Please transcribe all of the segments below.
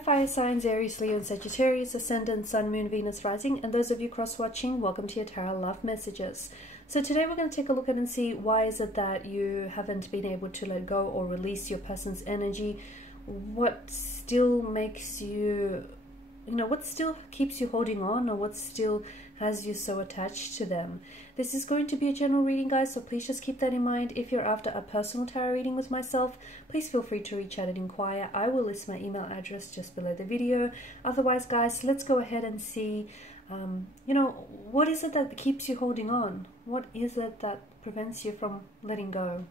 fire signs, Aries, Leo, and Sagittarius, Ascendant, Sun, Moon, Venus, Rising, and those of you cross-watching, welcome to your Tarot Love Messages. So today we're going to take a look at and see why is it that you haven't been able to let go or release your person's energy. What still makes you, what still keeps you holding on, or what still has you so attached to them. This is going to be a general reading, guys, so please just keep that in mind. If you're after a personal tarot reading with myself, please feel free to reach out and inquire. I will list my email address just below the video. Otherwise, guys, let's go ahead and see, what is it that keeps you holding on? What is it that prevents you from letting go?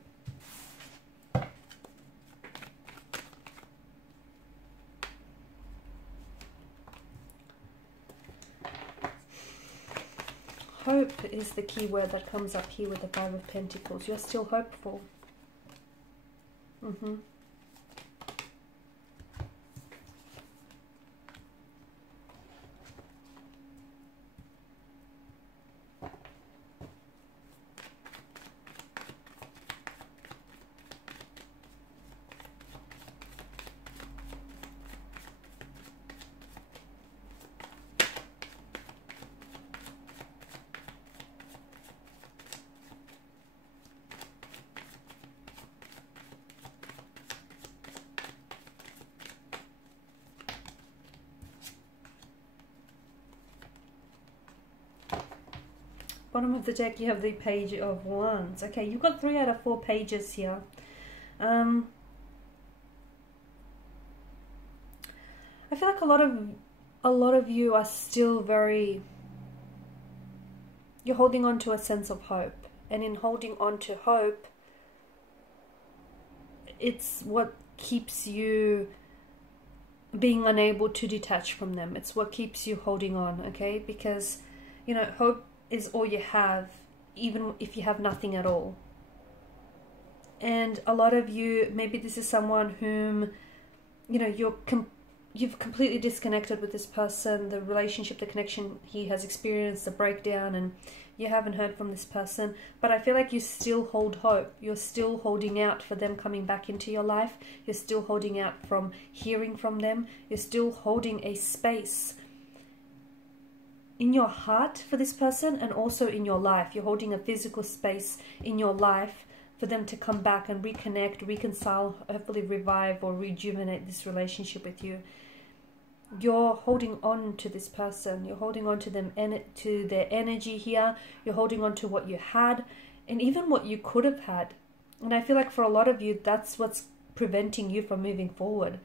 Hope is the key word that comes up here with the Five of Pentacles. You're still hopeful. Bottom of the deck, you have the Page of Wands. Okay, you've got 3 out of 4 pages here. I feel like a lot of you are still you're holding on to a sense of hope, and in holding on to hope, it's what keeps you being unable to detach from them. It's what keeps you holding on, okay? Because hope is all you have, even if you have nothing at all. And a lot of you, maybe this is someone whom, you've completely disconnected with this person, the relationship, the connection, he has experienced a breakdown, and you haven't heard from this person. But I feel like you still hold hope. You're still holding out for them coming back into your life. You're still holding out from hearing from them. You're still holding a space in your heart for this person, and also in your life. You're holding a physical space in your life for them to come back and reconnect, reconcile, hopefully revive or rejuvenate this relationship with you. You're holding on to this person. You're holding on to them, to their energy here. You're holding on to what you had, and even what you could have had. And I feel like for a lot of you, that's what's preventing you from moving forward.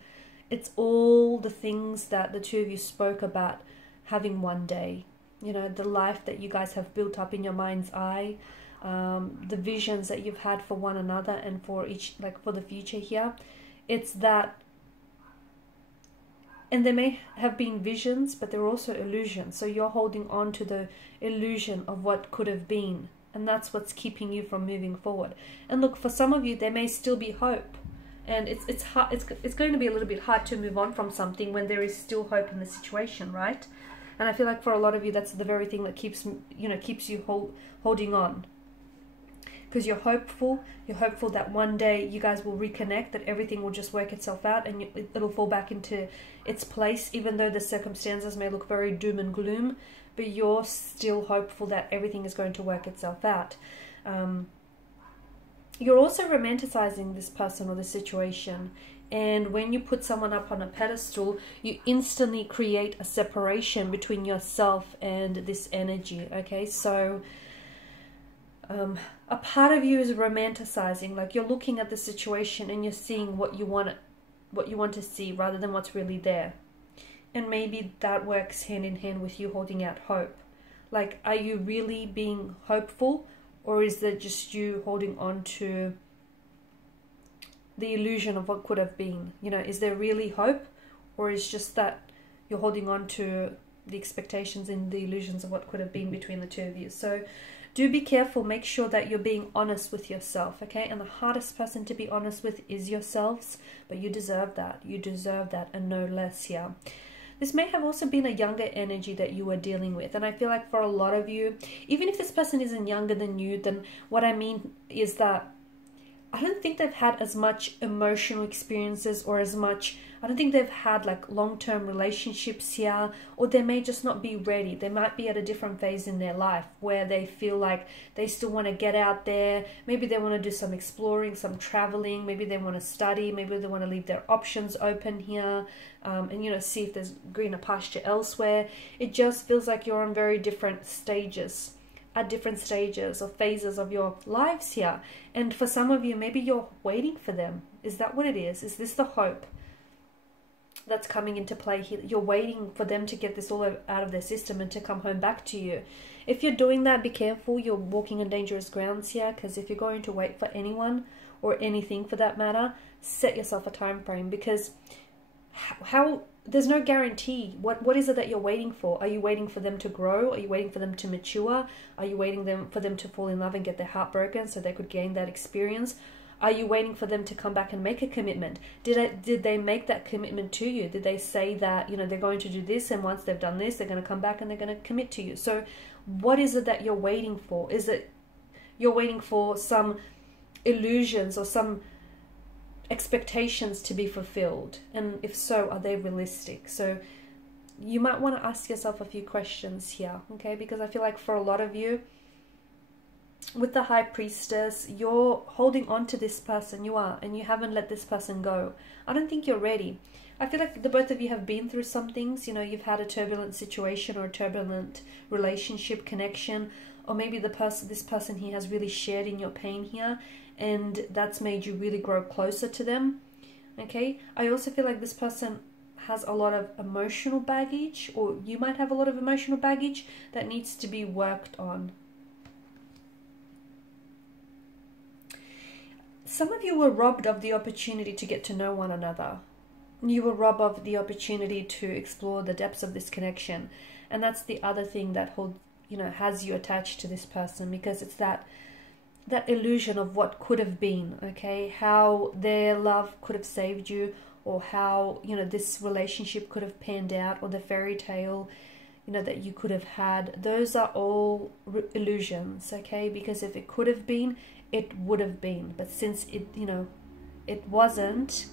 It's all the things that the two of you spoke about having one day, the life that you guys have built up in your mind's eye, the visions that you've had for one another and for each, for the future here. It's that, and there may have been visions, but there are also illusions. So you're holding on to the illusion of what could have been, and that's what's keeping you from moving forward. And look, for some of you, there may still be hope. And it's hard, it's going to be a little bit hard to move on from something when there is still hope in the situation, right? And I feel like for a lot of you, that's the very thing that keeps you holding on. Because you're hopeful that one day you guys will reconnect, that everything will just work itself out, and it'll fall back into its place, even though the circumstances may look very doom and gloom, but you're still hopeful that everything is going to work itself out. You're also romanticizing this person or the situation. And when you put someone up on a pedestal, you instantly create a separation between yourself and this energy, okay? So a part of you is romanticizing, like you're looking at the situation and you're seeing what you want to see rather than what's really there. And maybe that works hand in hand with you holding out hope. Like, are you really being hopeful, or is that just you holding on to the illusion of what could have been? Is there really hope, or is just that you're holding on to the expectations and the illusions of what could have been between the two of you? So do be careful. Make sure that you're being honest with yourself, okay? And the hardest person to be honest with is yourselves, but you deserve that. You deserve that, and no less here. This may have also been a younger energy that you were dealing with. And I feel like for a lot of you, even if this person isn't younger than you, then what I mean is that I don't think they've had as much emotional experiences or as much, I don't think they've had like long-term relationships here, or they may just not be ready. They might be at a different phase in their life where they feel like they still want to get out there. Maybe they want to do some exploring, some traveling. Maybe they want to study. Maybe they want to leave their options open here, and, you know, see if there's greener pasture elsewhere. It just feels like you're on very different stages, at different stages or phases of your lives here. And for some of you, maybe you're waiting for them. Is that what it is? Is this the hope that's coming into play here? You're waiting for them to get this all out of their system and to come home back to you. If you're doing that, be careful. You're walking on dangerous grounds here, because if you're going to wait for anyone or anything for that matter, set yourself a time frame, because how there's no guarantee. What is it that you're waiting for? Are you waiting for them to grow? Are you waiting for them to mature? Are you waiting for them to fall in love and get their heart broken so they could gain that experience? Are you waiting for them to come back and make a commitment? Did they make that commitment to you? Did they say that, you know, they're going to do this, and once they've done this, they're going to come back and they're going to commit to you? So what is it that you're waiting for? Is it you're waiting for some illusions or some expectations to be fulfilled? And if so, are they realistic? So you might want to ask yourself a few questions here, okay? Because I feel like for a lot of you, with the High Priestess, you're holding on to this person, you are, and you haven't let this person go. I don't think you're ready. I feel like the both of you have been through some things. You know, you've had a turbulent situation or a turbulent relationship, connection, or maybe this person here has really shared in your pain here, and that's made you really grow closer to them, okay? I also feel like this person has a lot of emotional baggage, or you might have a lot of emotional baggage that needs to be worked on. Some of you were robbed of the opportunity to get to know one another. You were robbed of the opportunity to explore the depths of this connection, and that's the other thing that has you attached to this person, because it's that illusion of what could have been, okay? How their love could have saved you, or how, you know, this relationship could have panned out, or the fairy tale, you know, that you could have had. Those are all illusions, okay? Because if it could have been, it would have been. But since it, you know, it wasn't,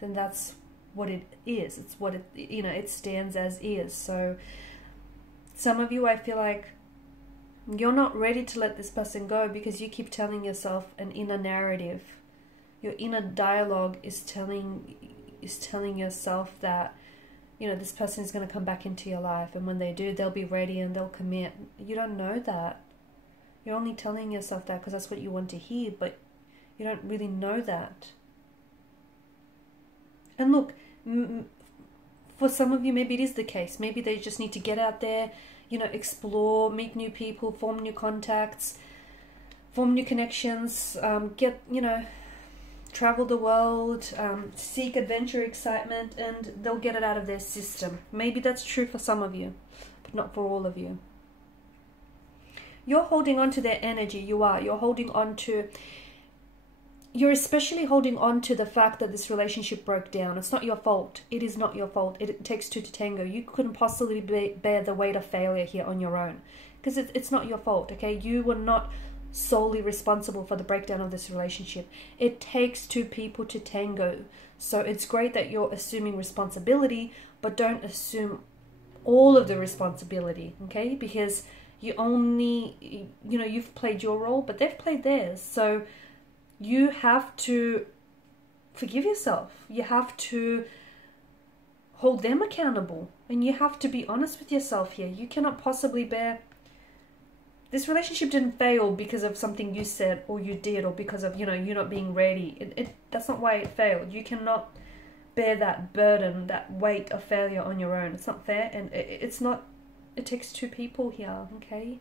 then that's what it is. It's what it, you know, it stands as is. So some of you, I feel like you're not ready to let this person go, because you keep telling yourself an inner narrative. Your inner dialogue is telling yourself that, you know, this person is going to come back into your life, and when they do, they'll be ready and they'll commit. You don't know that. You're only telling yourself that because that's what you want to hear, but you don't really know that. And look, for some of you, maybe it is the case. Maybe they just need to get out there, you know, explore, meet new people, form new contacts, form new connections, travel the world, seek adventure, excitement, and they'll get it out of their system. Maybe that's true for some of you, but not for all of you. You're holding on to their energy. You're holding on to, you're especially holding on to the fact that this relationship broke down. It's not your fault. It is not your fault. It takes two to tango. You couldn't possibly bear the weight of failure here on your own, because it's not your fault, okay? You were not solely responsible for the breakdown of this relationship. It takes two people to tango. So it's great that you're assuming responsibility, but don't assume all of the responsibility, okay? Because you only, you know, you've played your role, but they've played theirs. So you have to forgive yourself. You have to hold them accountable, and you have to be honest with yourself here. You cannot possibly bear, this relationship didn't fail because of something you said or you did, or because of, you know, you not being ready. That's not why it failed. You cannot bear that burden, that weight of failure on your own. It's not fair, and it's not, it takes two people here, okay?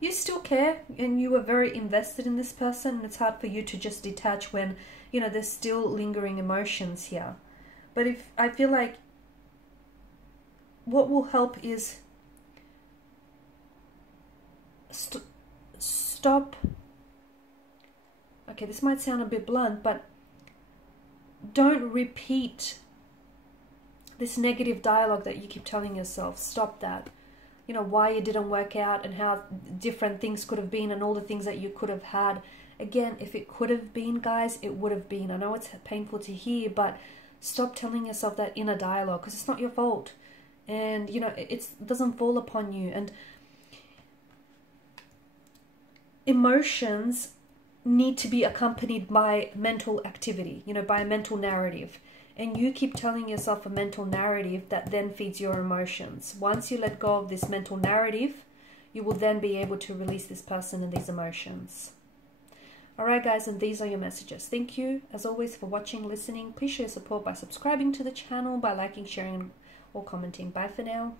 You still care, and you were very invested in this person, and it's hard for you to just detach when, you know, there's still lingering emotions here. But if I feel like what will help is stop. Okay, this might sound a bit blunt, but don't repeat this negative dialogue that you keep telling yourself. Stop that. you know, why it didn't work out and how different things could have been and all the things that you could have had. Again, if it could have been, guys, it would have been. I know it's painful to hear, but stop telling yourself that inner dialogue, because it's not your fault. And, you know, it doesn't fall upon you. And emotions need to be accompanied by mental activity, you know, by a mental narrative. And you keep telling yourself a mental narrative that then feeds your emotions. Once you let go of this mental narrative, you will then be able to release this person and these emotions. Alright guys, and these are your messages. Thank you, as always, for watching, listening. Please show your support by subscribing to the channel, by liking, sharing, or commenting. Bye for now.